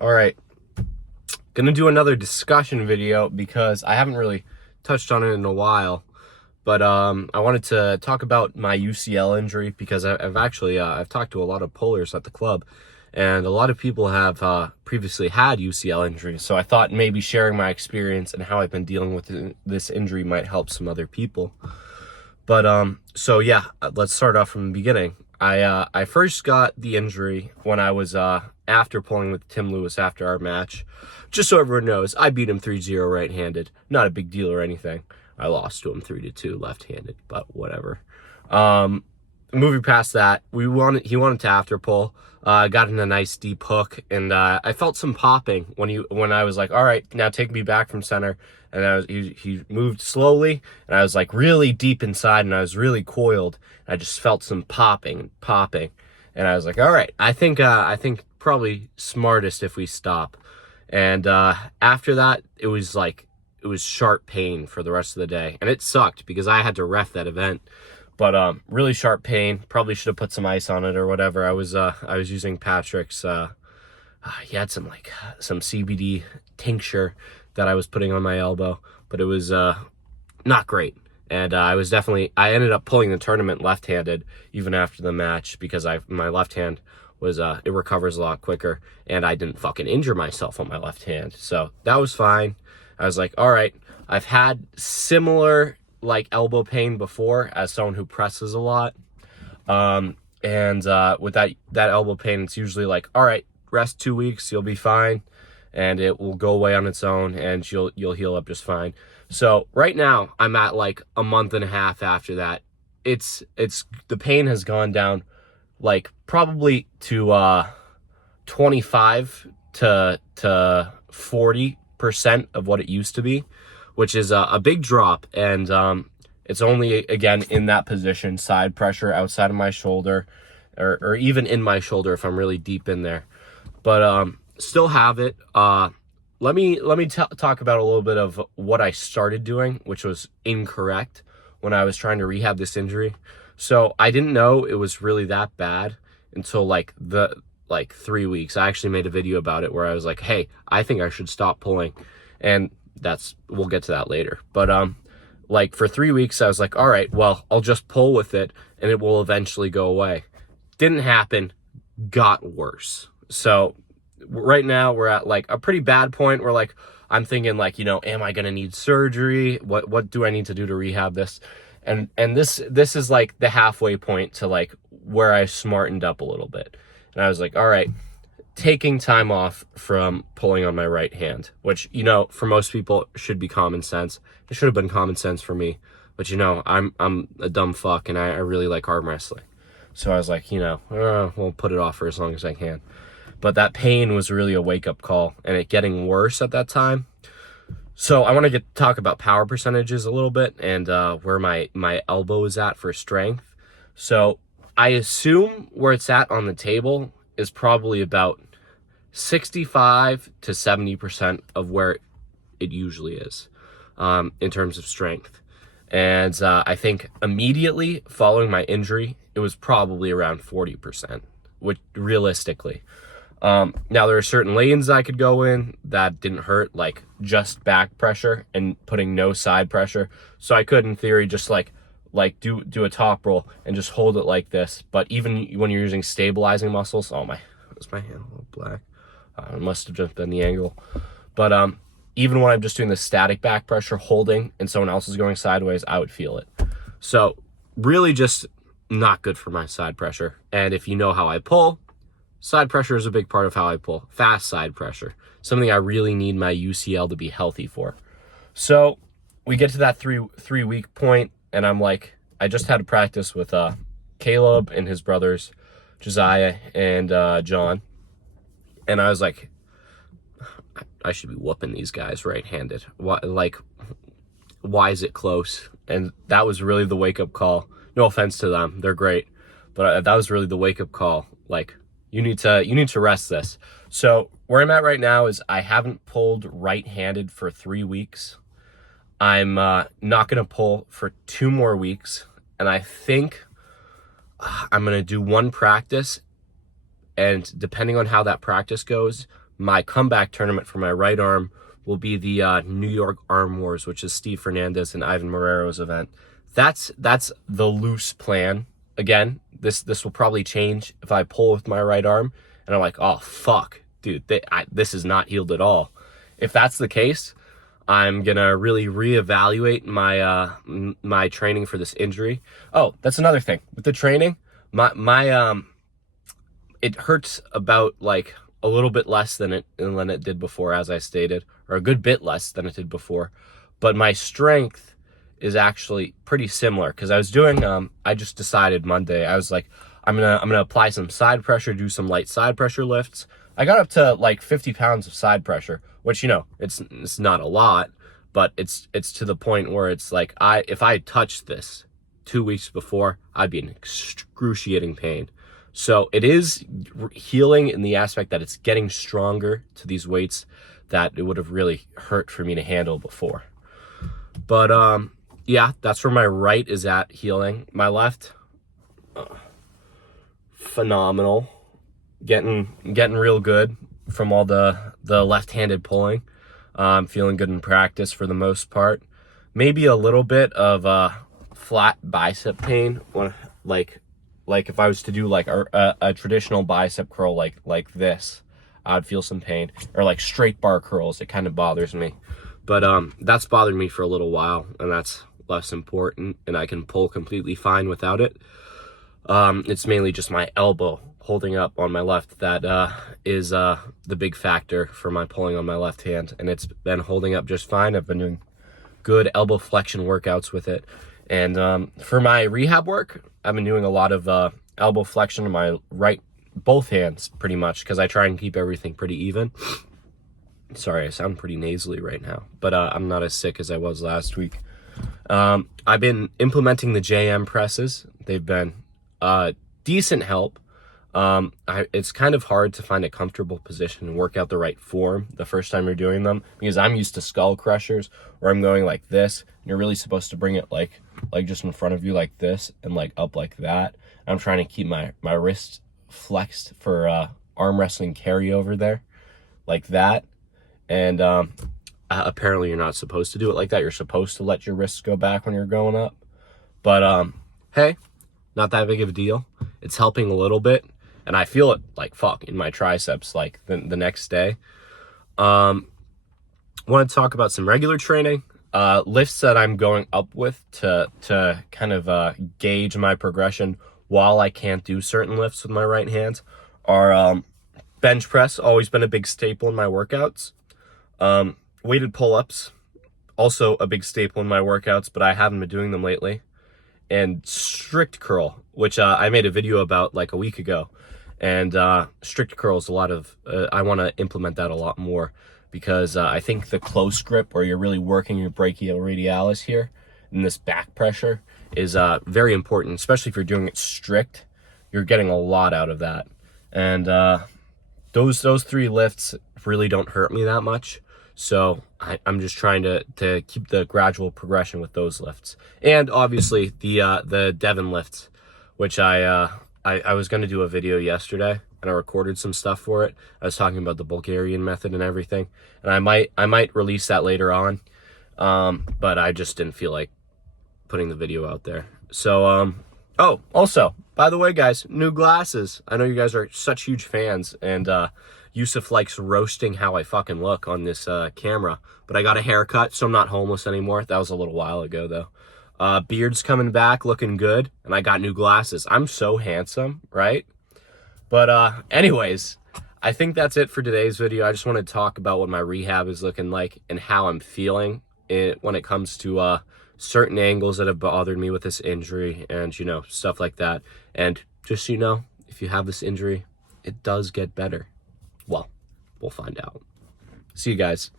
All right, gonna do another discussion video because I haven't really touched on it in a while. But I wanted to talk about my UCL injury because I've actually I've talked to a lot of pullers at the club, and a lot of people have previously had UCL injuries. So I thought maybe sharing my experience and how I've been dealing with this injury might help some other people. But so yeah, let's start off from the beginning. I first got the injury when I was after pulling with Tim Lewis after our match. Just so everyone knows, I beat him 3-0 right-handed. Not a big deal or anything. I lost to him 3-2 left-handed, but whatever. Moving past that, he wanted to after pull. Got in a nice deep hook, and I felt some popping when I was like, all right, now take me back from center. And he moved slowly, and I was like really deep inside, and I was really coiled. I just felt some popping, and I was like, all right, I think probably smartest if we stop. And after that, it was sharp pain for the rest of the day, and it sucked because I had to ref that event. But really sharp pain. Probably should have put some ice on it or whatever. I was using Patrick's. He had some CBD tincture that I was putting on my elbow, but it was not great. And I ended up pulling the tournament left-handed even after the match because my left hand was it recovers a lot quicker, and I didn't fucking injure myself on my left hand, so that was fine. I was like, all right, I've had similar elbow pain before as someone who presses a lot, and with that elbow pain, it's usually like, all right, rest 2 weeks, you'll be fine, and it will go away on its own, and you'll heal up just fine. So right now I'm at a month and a half after that. It's the pain has gone down probably to 25 to 40% of what it used to be, which is a big drop. And it's only, again, in that position, side pressure outside of my shoulder, or even in my shoulder if I'm really deep in there. But still have it. Let me talk about a little bit of what I started doing, which was incorrect when I was trying to rehab this injury. So I didn't know it was really that bad until 3 weeks. I actually made a video about it where I was like, hey, I think I should stop pulling. And we'll get to that later. But for 3 weeks, I was like, all right, well, I'll just pull with it and it will eventually go away. Didn't happen, got worse. So right now we're at a pretty bad point where I'm thinking am I gonna need surgery? What do I need to do to rehab this? And this is the halfway point to where I smartened up a little bit. And I was like, all right, taking time off from pulling on my right hand, which, for most people should be common sense. It should have been common sense for me, but I'm a dumb fuck, and I really like arm wrestling. So I was like, we'll put it off for as long as I can. But that pain was really a wake-up call, and it getting worse at that time. So I want to talk about power percentages a little bit, and where my elbow is at for strength. So I assume where it's at on the table is probably about 65 to 70% of where it usually is in terms of strength. And I think immediately following my injury, it was probably around 40%, which realistically. Now there are certain lanes I could go in that didn't hurt, like just back pressure and putting no side pressure. So I could, in theory, just do a top roll and just hold it like this. But even when you're using stabilizing muscles, is my hand a little black? It must have just been the angle. But even when I'm just doing the static back pressure, holding, and someone else is going sideways, I would feel it. So really just not good for my side pressure. And if you know how I pull, side pressure is a big part of how I pull. Fast side pressure. Something I really need my UCL to be healthy for. So we get to that three week point, and I'm like, I just had to practice with Caleb and his brothers, Josiah and John. And I was like, I should be whooping these guys right-handed. Why is it close? And that was really the wake-up call. No offense to them, they're great, but that was really the wake-up call. You need to rest this. So where I'm at right now is I haven't pulled right-handed for 3 weeks. I'm not gonna pull for 2 more weeks, and I think I'm gonna do one practice, and depending on how that practice goes, my comeback tournament for my right arm will be the New York Arm Wars, which is Steve Fernandez and Ivan Marrero's event. That's the loose plan. Again, this will probably change if I pull with my right arm and I'm like, oh fuck, dude, this is not healed at all. If that's the case, I'm gonna really reevaluate my my training for this injury. Oh, that's another thing with the training. My it hurts about like a little bit less than it did before, as I stated, or a good bit less than it did before. But my strength is actually pretty similar because I was doing I just decided Monday, I was like, I'm gonna apply some side pressure, do some light side pressure lifts. I got up to like 50 pounds of side pressure, which, you know, it's not a lot, but it's to the point where it's like, if I had touched this 2 weeks before, I'd be in excruciating pain. So it is healing in the aspect that it's getting stronger to these weights that it would have really hurt for me to handle before. But yeah, that's where my right is at healing. My left, phenomenal. Getting real good from all the left-handed pulling. I'm feeling good in practice for the most part. Maybe a little bit of flat bicep pain when like if I was to do like a traditional bicep curl like this, I'd feel some pain. Or like straight bar curls, it kind of bothers me. But that's bothered me for a little while, and that's less important, and I can pull completely fine without it. It's mainly just my elbow holding up on my left that is the big factor for my pulling on my left hand, and it's been holding up just fine. I've been doing good elbow flexion workouts with it. And for my rehab work, I've been doing a lot of elbow flexion on my right, both hands pretty much, because I try and keep everything pretty even. Sorry, I sound pretty nasally right now, but I'm not as sick as I was last week. I've been implementing the JM presses. They've been decent help. It's kind of hard to find a comfortable position and work out the right form the first time you're doing them, because I'm used to skull crushers where I'm going like this, and you're really supposed to bring it like just in front of you like this and like up like that. I'm trying to keep my wrist flexed for arm wrestling carryover there like that. And apparently you're not supposed to do it like that. You're supposed to let your wrists go back when you're going up. But hey, not that big of a deal. It's helping a little bit, and I feel it like fuck in my triceps like the next day. Want to talk about some regular training, lifts that I'm going up with to kind of gauge my progression while I can't do certain lifts with my right hand are bench press, always been a big staple in my workouts. Weighted pull-ups, also a big staple in my workouts, but I haven't been doing them lately. And strict curl, which I made a video about like a week ago. And strict curl is a lot of, I want to implement that a lot more, because I think the close grip, where you're really working your brachioradialis here, and this back pressure is very important, especially if you're doing it strict. You're getting a lot out of that. And those three lifts really don't hurt me that much. So I'm just trying to keep the gradual progression with those lifts. And obviously the Devon lifts, which I was going to do a video yesterday, and I recorded some stuff for it. I was talking about the Bulgarian method and everything, and I might release that later on. But I just didn't feel like putting the video out there. So oh, also, by the way, guys, new glasses. I know you guys are such huge fans, and Yusuf likes roasting how I fucking look on this camera, but I got a haircut, so I'm not homeless anymore. That was a little while ago, though. Beard's coming back, looking good, and I got new glasses. I'm so handsome, right? But anyways, I think that's it for today's video. I just want to talk about what my rehab is looking like and how I'm feeling when it comes to certain angles that have bothered me with this injury, and, you know, stuff like that. And just so you know, if you have this injury, it does get better. Well, we'll find out. See you guys.